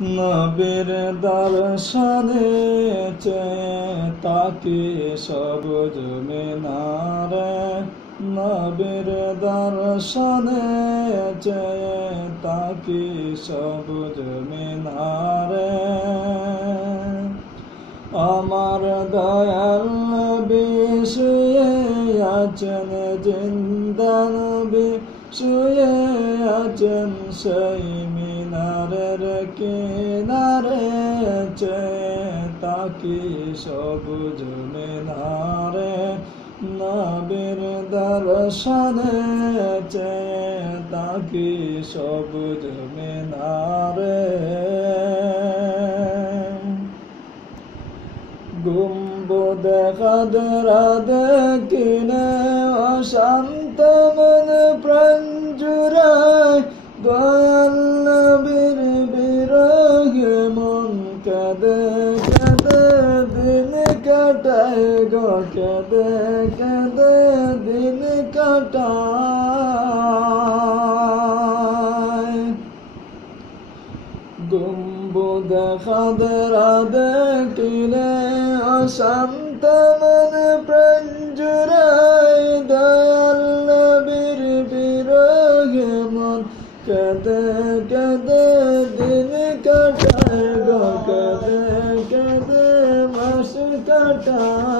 নবীর দর্শনে চেয়ে তাকি সবুজ মিনারে, নবীর দর্শনে চেয়ে তাকি সবুজ মিনারে। আমার দয়াল নবী শুয়ে আছেন, জিন্দা নবী শুয়ে আছেন সেই মিনারের কিনারে, চেয়ে তাকি সবুজ মিনারে। নবীর দর্শনে চেয়ে তাকি সবুজ মিনারে। গুম্বদে খাদরা দেখিলে অশান্ত মন প্রাণ জুড়ায়, দয়াল নবীর বিরহে মন কাঁদে কাঁদে দিন কাটায় গো, কাঁদে কাঁদে দিন কাটায়। গুম্বদে খাদরা দেখিলে অশান্ত মন প্রাণ জুড়ায়, দয়াল নবীর বিরহে মন কাঁদে কাঁদে দিন কাটায় গো, কাঁদে কাঁদে মাস কাটায়।